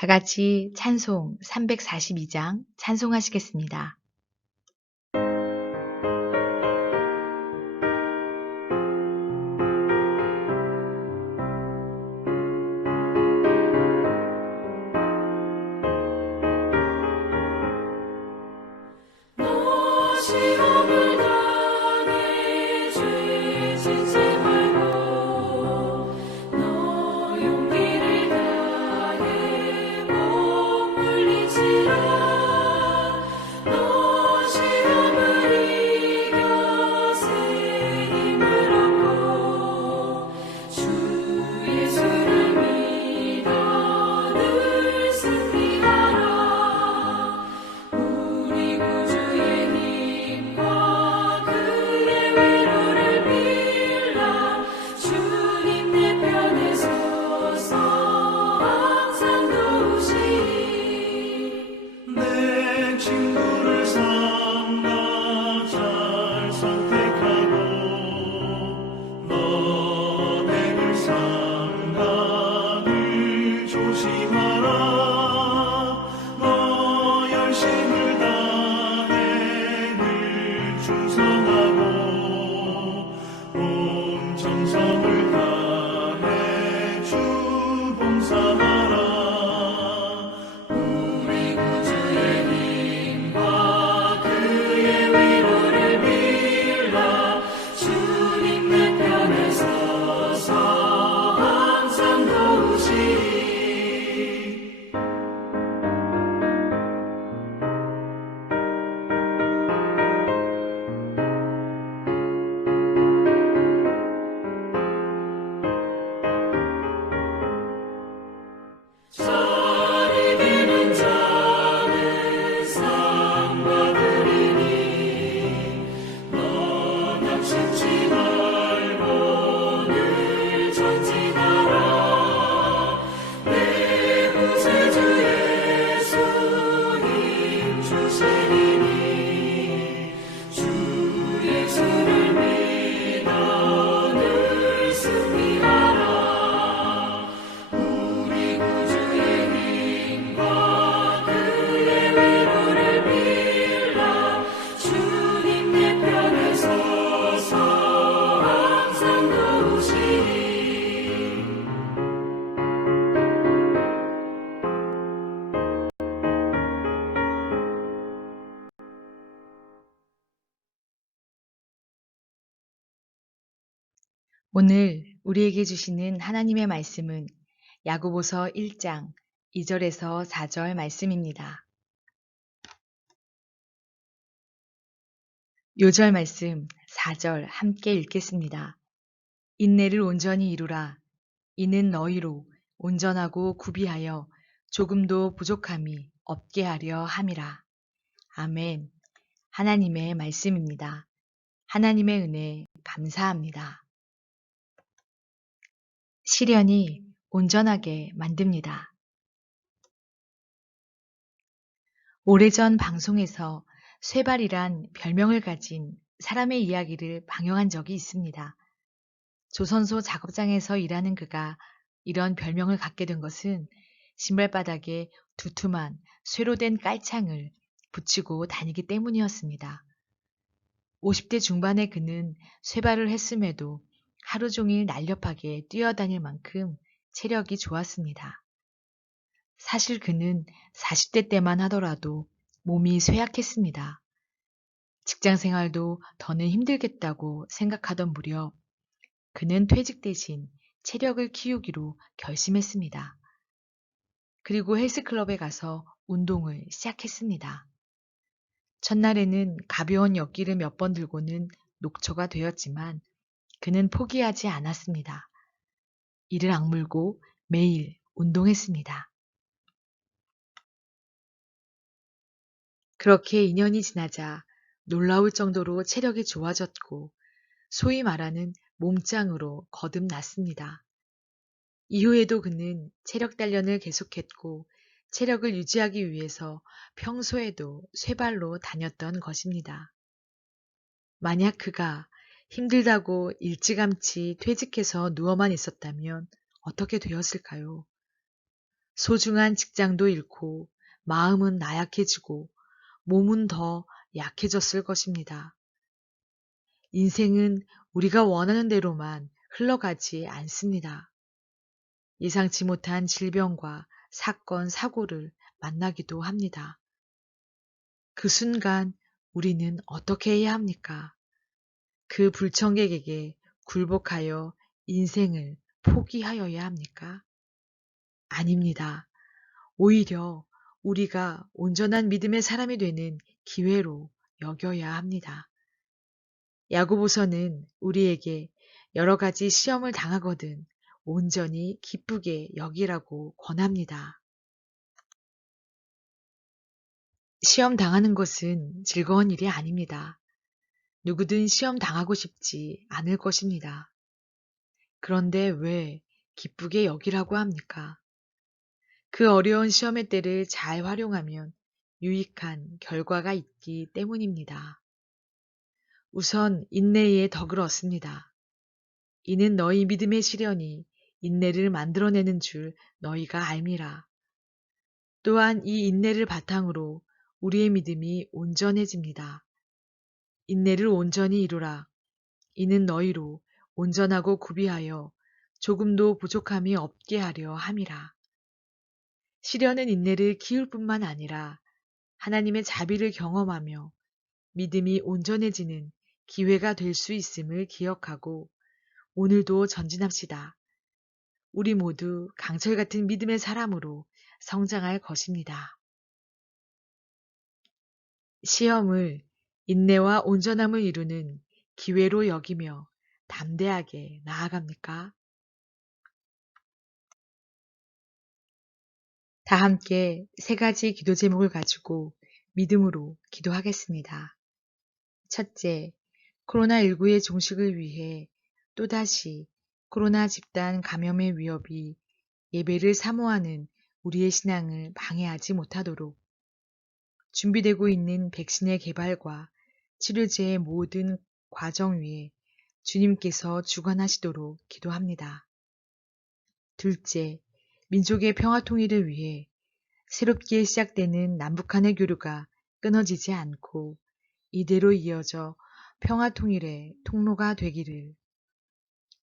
다 같이 찬송 342장 찬송하시겠습니다. 시험을 당해 죄 짓지 말고 너 용기를 다해 못 물리치라. 너 시험을 이겨 새 힘을 얻고 주 예수를 믿어 늘 승리하라. 우리 구주의 힘과 그의 위로를 빌라. 주님 내 편에 서서 항상 도우시리. 내 친구를 삼가 잘 선택하고 너를 삼가 늘 조심하라. 너 열심을 다해 늘 충성하고 온 정성을 다해 주 봉사하라. 우리 구주의 힘과 그의 위로를 빌라. 주님 내 편에 서서 항상 도우시리. 잘 이기는 자는 상 받으리니 너 낙심치 말고 늘 전진하라. 내 구세주 예수 힘 주시리니 주 예수를 믿어 늘 승리하라. 우리 구주의 힘과 그의 위로를 빌라. 주님 내 편에 서서 항상 도우시리. 오늘 우리에게 주시는 하나님의 말씀은 야고보서 1장 2절에서 4절 말씀입니다. 요절 말씀 4절 함께 읽겠습니다. 인내를 온전히 이루라. 이는 너희로 온전하고 구비하여 조금도 부족함이 없게 하려 함이라. 아멘. 하나님의 말씀입니다. 하나님의 은혜 감사합니다. 시련이 온전하게 만듭니다. 오래전 방송에서 쇠발이란 별명을 가진 사람의 이야기를 방영한 적이 있습니다. 조선소 작업장에서 일하는 그가 이런 별명을 갖게 된 것은 신발바닥에 두툼한 쇠로 된 깔창을 붙이고 다니기 때문이었습니다. 50대 중반의 그는 쇠발을 했음에도 하루 종일 날렵하게 뛰어다닐 만큼 체력이 좋았습니다. 사실 그는 40대 때만 하더라도 몸이 쇠약했습니다. 직장 생활도 더는 힘들겠다고 생각하던 무렵 그는 퇴직 대신 체력을 키우기로 결심했습니다. 그리고 헬스클럽에 가서 운동을 시작했습니다. 첫날에는 가벼운 역기를 몇 번 들고는 녹초가 되었지만 그는 포기하지 않았습니다. 이를 악물고 매일 운동했습니다. 그렇게 2년이 지나자 놀라울 정도로 체력이 좋아졌고 소위 말하는 몸짱으로 거듭났습니다. 이후에도 그는 체력 단련을 계속했고 체력을 유지하기 위해서 평소에도 쇠발로 다녔던 것입니다. 만약 그가 힘들다고 일찌감치 퇴직해서 누워만 있었다면 어떻게 되었을까요? 소중한 직장도 잃고 마음은 나약해지고 몸은 더 약해졌을 것입니다. 인생은 우리가 원하는 대로만 흘러가지 않습니다. 예상치 못한 질병과 사건, 사고를 만나기도 합니다. 그 순간 우리는 어떻게 해야 합니까? 그 불청객에게 굴복하여 인생을 포기하여야 합니까? 아닙니다. 오히려 우리가 온전한 믿음의 사람이 되는 기회로 여겨야 합니다. 야고보서는 우리에게 여러 가지 시험을 당하거든 온전히 기쁘게 여기라고 권합니다. 시험 당하는 것은 즐거운 일이 아닙니다. 누구든 시험 당하고 싶지 않을 것입니다. 그런데 왜 기쁘게 여기라고 합니까? 그 어려운 시험의 때를 잘 활용하면 유익한 결과가 있기 때문입니다. 우선 인내의 덕을 얻습니다. 이는 너희 믿음의 시련이 인내를 만들어내는 줄 너희가 알미라. 또한 이 인내를 바탕으로 우리의 믿음이 온전해집니다. 인내를 온전히 이루라. 이는 너희로 온전하고 구비하여 조금도 부족함이 없게 하려 함이라. 시련은 인내를 키울 뿐만 아니라 하나님의 자비를 경험하며 믿음이 온전해지는 기회가 될 수 있음을 기억하고 오늘도 전진합시다. 우리 모두 강철 같은 믿음의 사람으로 성장할 것입니다. 시험을 인내와 온전함을 이루는 기회로 여기며 담대하게 나아갑니까? 다 함께 세 가지 기도 제목을 가지고 믿음으로 기도하겠습니다. 첫째, 코로나19의 종식을 위해 또다시 코로나 집단 감염의 위협이 예배를 사모하는 우리의 신앙을 방해하지 못하도록 준비되고 있는 백신의 개발과 치료제의 모든 과정 위에 주님께서 주관하시도록 기도합니다. 둘째, 민족의 평화 통일을 위해 새롭게 시작되는 남북한의 교류가 끊어지지 않고 이대로 이어져 평화 통일의 통로가 되기를,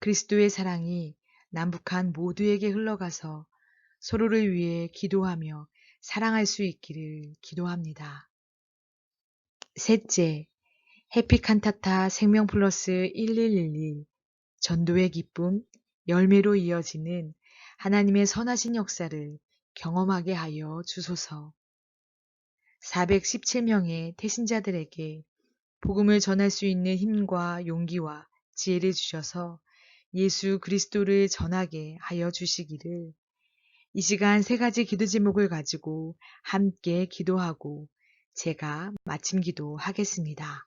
그리스도의 사랑이 남북한 모두에게 흘러가서 서로를 위해 기도하며 사랑할 수 있기를 기도합니다. 셋째, 해피칸타타 생명 플러스 1111 전도의 기쁨, 열매로 이어지는 하나님의 선하신 역사를 경험하게 하여 주소서. 417명의 태신자들에게 복음을 전할 수 있는 힘과 용기와 지혜를 주셔서 예수 그리스도를 전하게 하여 주시기를, 이 시간 세 가지 기도 제목을 가지고 함께 기도하고 제가 마침 기도하겠습니다.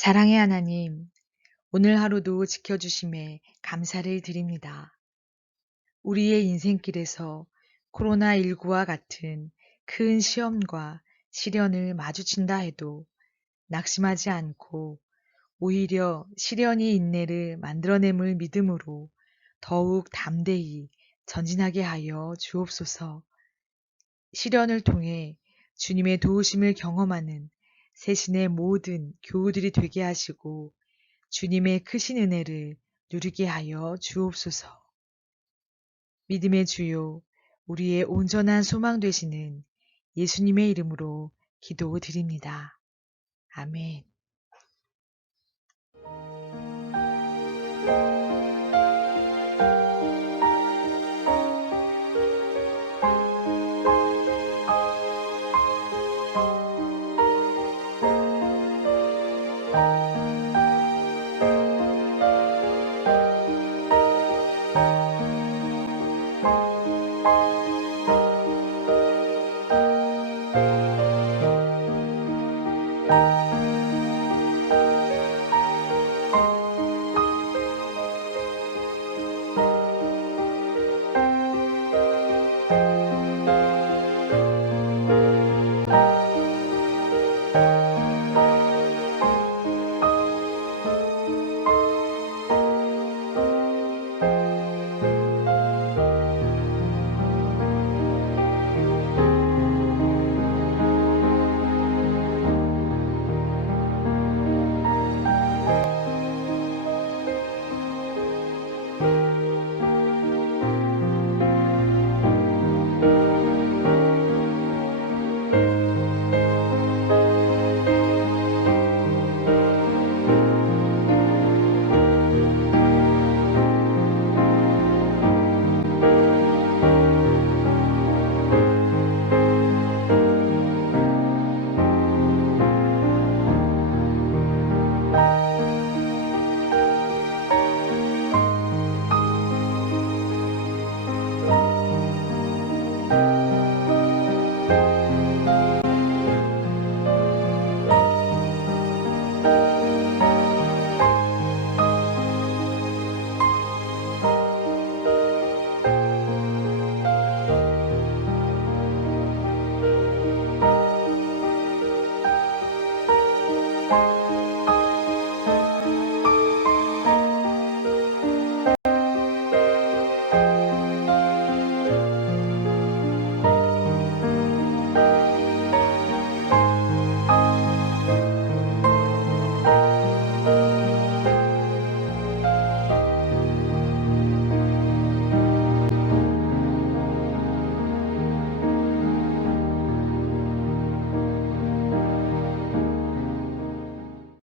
사랑의 하나님, 오늘 하루도 지켜주심에 감사를 드립니다. 우리의 인생길에서 코로나19와 같은 큰 시험과 시련을 마주친다 해도 낙심하지 않고 오히려 시련이 인내를 만들어냄을 믿음으로 더욱 담대히 전진하게 하여 주옵소서. 시련을 통해 주님의 도우심을 경험하는 새신의 모든 교우들이 되게 하시고 주님의 크신 은혜를 누리게 하여 주옵소서. 믿음의 주요, 우리의 온전한 소망 되시는 예수님의 이름으로 기도드립니다. 아멘.